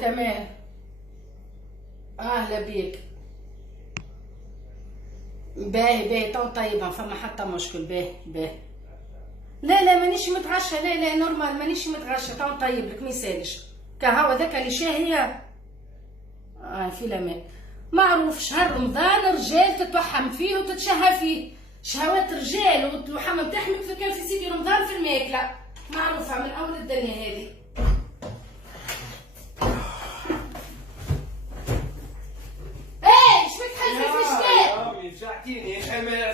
كمان. اهلا بيك. باهي باهي تو طيب، ما فما حتى مشكل. باهي باهي. لا لا مانيش متغشة، لا لا نورمال مانيش متغشة، تو طيب لك ما يسالش. كهو ذاك اللي شاهية في الامان. معروف شهر رمضان رجال تتوحم فيه وتتشهى فيه، شهوات رجال والحمام تحمل كان في سيدي رمضان في الماكلة، معروفة من أول الدنيا هذه. ايه شبيك تحل في الفريشتات؟ امي رجعتيني شديني.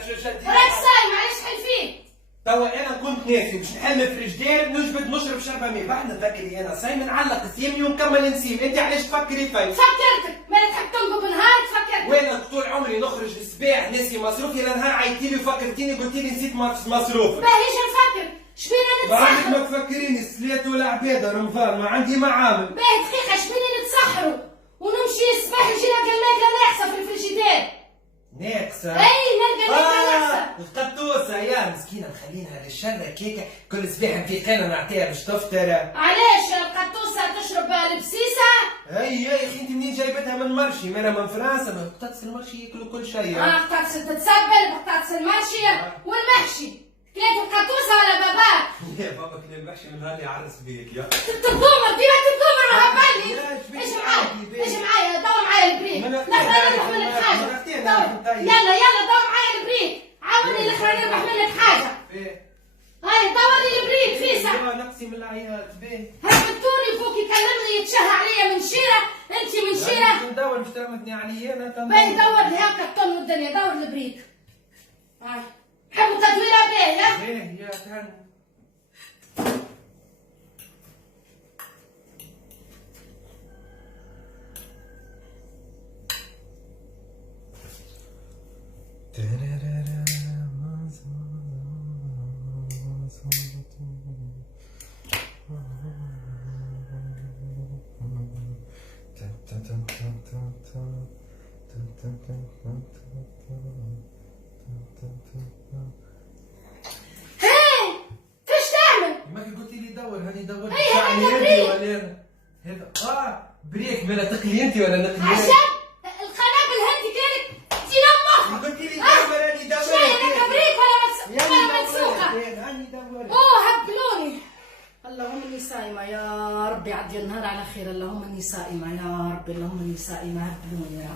راك صايم معليش حل فيه. توا انا كنت ناسي مش نحل فريجدير نجبد نشرب شربة ماء، بعد نفكري انا صايم نعلق صيامي ونكمل نسيم، انت علاش تفكري فيا؟ فكرتك مالك تحب تنقب نهار تفكرتك. وانا طول عمري نخرج الصباح ناسي مصروفي، لنهار عيطتيلي وفكرتيني قلتيلي نسيت مصروفك. باهيش نفكر شبينا بعدك نتسحروا. ما تفكريني الصلاة ولا عبادة رمضان ما عندي معامل. باهي دقيقة شبينا نتسحروا ونمشي الصباح نجي نلقى الماكلة ناقصة في الفريجيدير. ناقصة؟ اي نلقى الماكلة ناقصة. القطوسة يا مسكينة مخلينها للشرة كيكة كل صباح نفيقنا نعطيها باش تفطر. علاش القطوسة تشرب البسيسة؟ اي يا اخي انت منين جايبتها من مرشي؟ ما انا من فرنسا، ما بطاطس المرشي ياكلوا كل شيء. بطاطس تتسبل، بطاطس المرشية والمحشي. كليت القطوسة ولا باباك؟ يا بابا كل المحشي من هاني عرس بيك يا تقومر ديما تقومر هبلني. لا، شبيك ايش معاكي معايا؟ بيه؟ ايش معايا؟ دور معايا البريك. ما لا خليني نربح منك حاجة. يلا يلا دور معايا البريك. عاوني اللي خليني نربح منك حاجة. هاي دور لي البريك فيسا. نقصي من العيات بيه. هبطوني فوق يكلمني يتشهى عليا من شيرة، انت من شيرة. ندور مش ترمتني علي انا باهي دور لي هاكا الطن والدنيا، دور البريك. هاي حبوا تدويرة باهي. ايه يا تهني. هاي فاش تعمل؟ ما قلت لي دور هاني دور. هي هذا بريك. هذا بريك مالا تقلي انت ولا نقلي انا؟ عشان القنابل هذه كانت تجينا مخك. قلت لي دور هاني دور. شنو هذاك بريك ولا مسوقة؟ هاني دور. اوه هبلوني. اللهم اني صايمة يا ربي عدي النهار على خير، اللهم اني صائمة يا ربي، اللهم اني صائمة هبلوني يا رب.